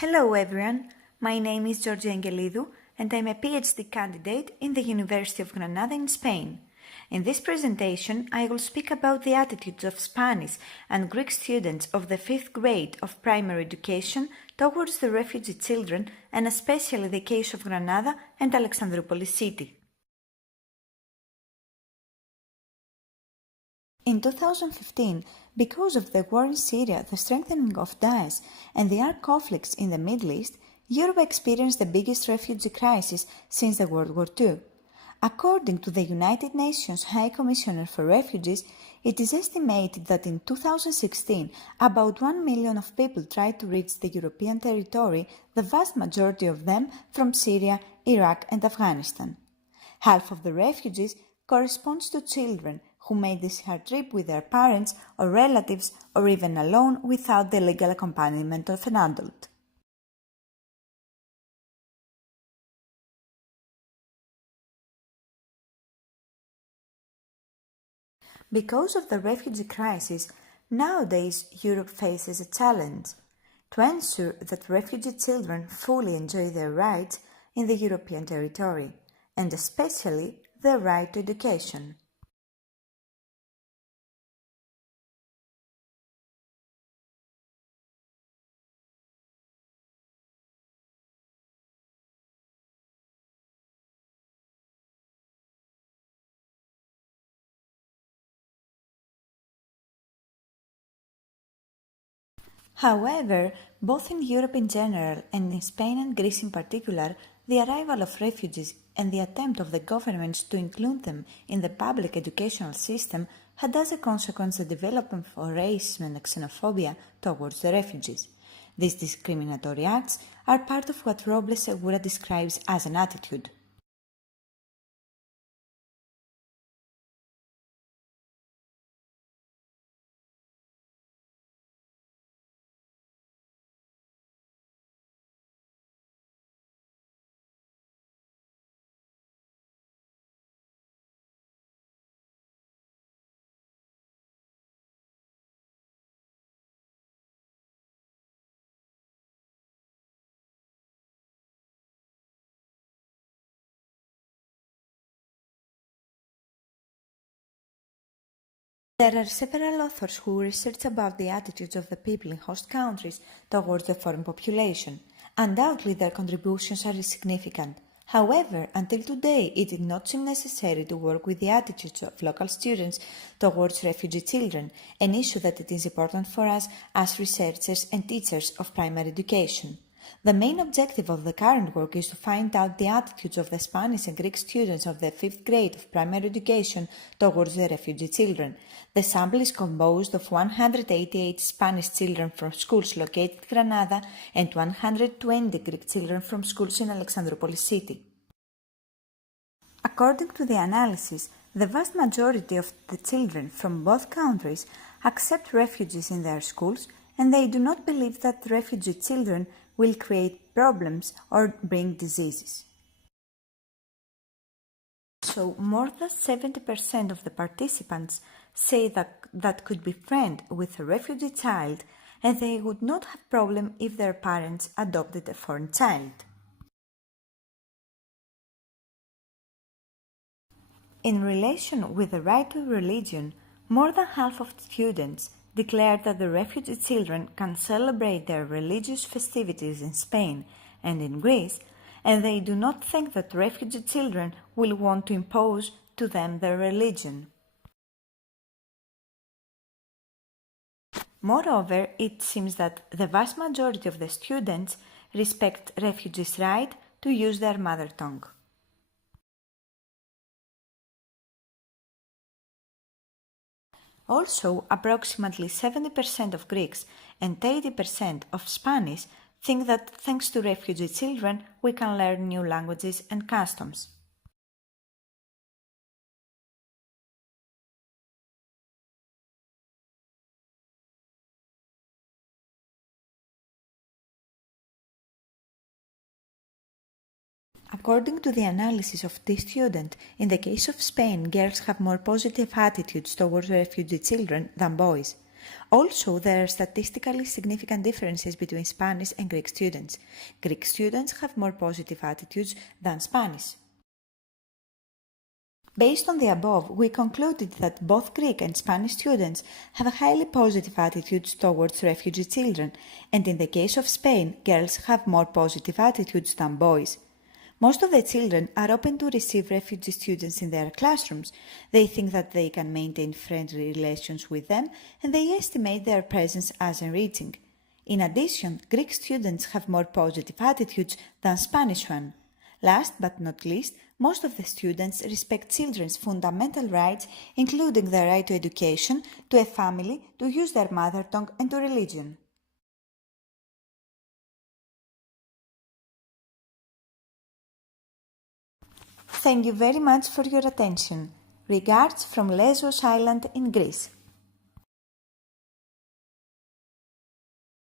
Hello everyone, my name is Angeldou and I'm a PhD candidate in the University of Granada in Spain. In this presentation, I will speak about the attitudes of Spanish and Greek students of the 5th grade of primary education towards the refugee children and especially the case of Granada and Alexandroupolis city. In 2015, because of the war in Syria, the strengthening of Daesh, and the armed conflicts in the Middle East, Europe experienced the biggest refugee crisis since the World War II. According to the United Nations High Commissioner for Refugees, it is estimated that in 2016, about 1 million of people tried to reach the European territory, the vast majority of them from Syria, Iraq and Afghanistan. Half of the refugees corresponds to children who made this hard trip with their parents or relatives or even alone without the legal accompaniment of an adult. Because of the refugee crisis, nowadays Europe faces a challenge to ensure that refugee children fully enjoy their rights in the European territory, and especially their right to education. However, both in Europe in general and in Spain and Greece in particular, the arrival of refugees and the attempt of the governments to include them in the public educational system had as a consequence the development of racism and xenophobia towards the refugees. These discriminatory acts are part of what Robles Segura describes as an attitude. There are several authors who research about the attitudes of the people in host countries towards the foreign population. Undoubtedly, their contributions are significant. However, until today, it did not seem necessary to work with the attitudes of local students towards refugee children, an issue that it is important for us as researchers and teachers of primary education. The main objective of the current work is to find out the attitudes of the Spanish and Greek students of the 5th grade of primary education towards the refugee children. The sample is composed of 188 Spanish children from schools located in Granada and 120 Greek children from schools in Alexandroupolis city. According to the analysis, the vast majority of the children from both countries accept refugees in their schools, and they do not believe that refugee children will create problems or bring diseases. So, more than 70% of the participants say that could befriend with a refugee child, and they would not have problem if their parents adopted a foreign child. In relation with the right to religion, more than half of students declared that the refugee children can celebrate their religious festivities in Spain and in Greece, and they do not think that refugee children will want to impose to them their religion. Moreover, it seems that the vast majority of the students respect refugees' right to use their mother tongue. Also, approximately 70% of Greeks and 80% of Spanish think that thanks to refugee children we can learn new languages and customs. According to the analysis of this student, in the case of Spain, girls have more positive attitudes towards refugee children than boys. Also, there are statistically significant differences between Spanish and Greek students. Greek students have more positive attitudes than Spanish. Based on the above, we concluded that both Greek and Spanish students have a highly positive attitudes towards refugee children, and in the case of Spain, girls have more positive attitudes than boys. Most of the children are open to receive refugee students in their classrooms. They think that they can maintain friendly relations with them, and they estimate their presence as enriching. In addition, Greek students have more positive attitudes than Spanish ones. Last but not least, most of the students respect children's fundamental rights, including the right to education, to a family, to use their mother tongue, and to religion. Thank you very much for your attention. Regards from Lesbos Island in Greece.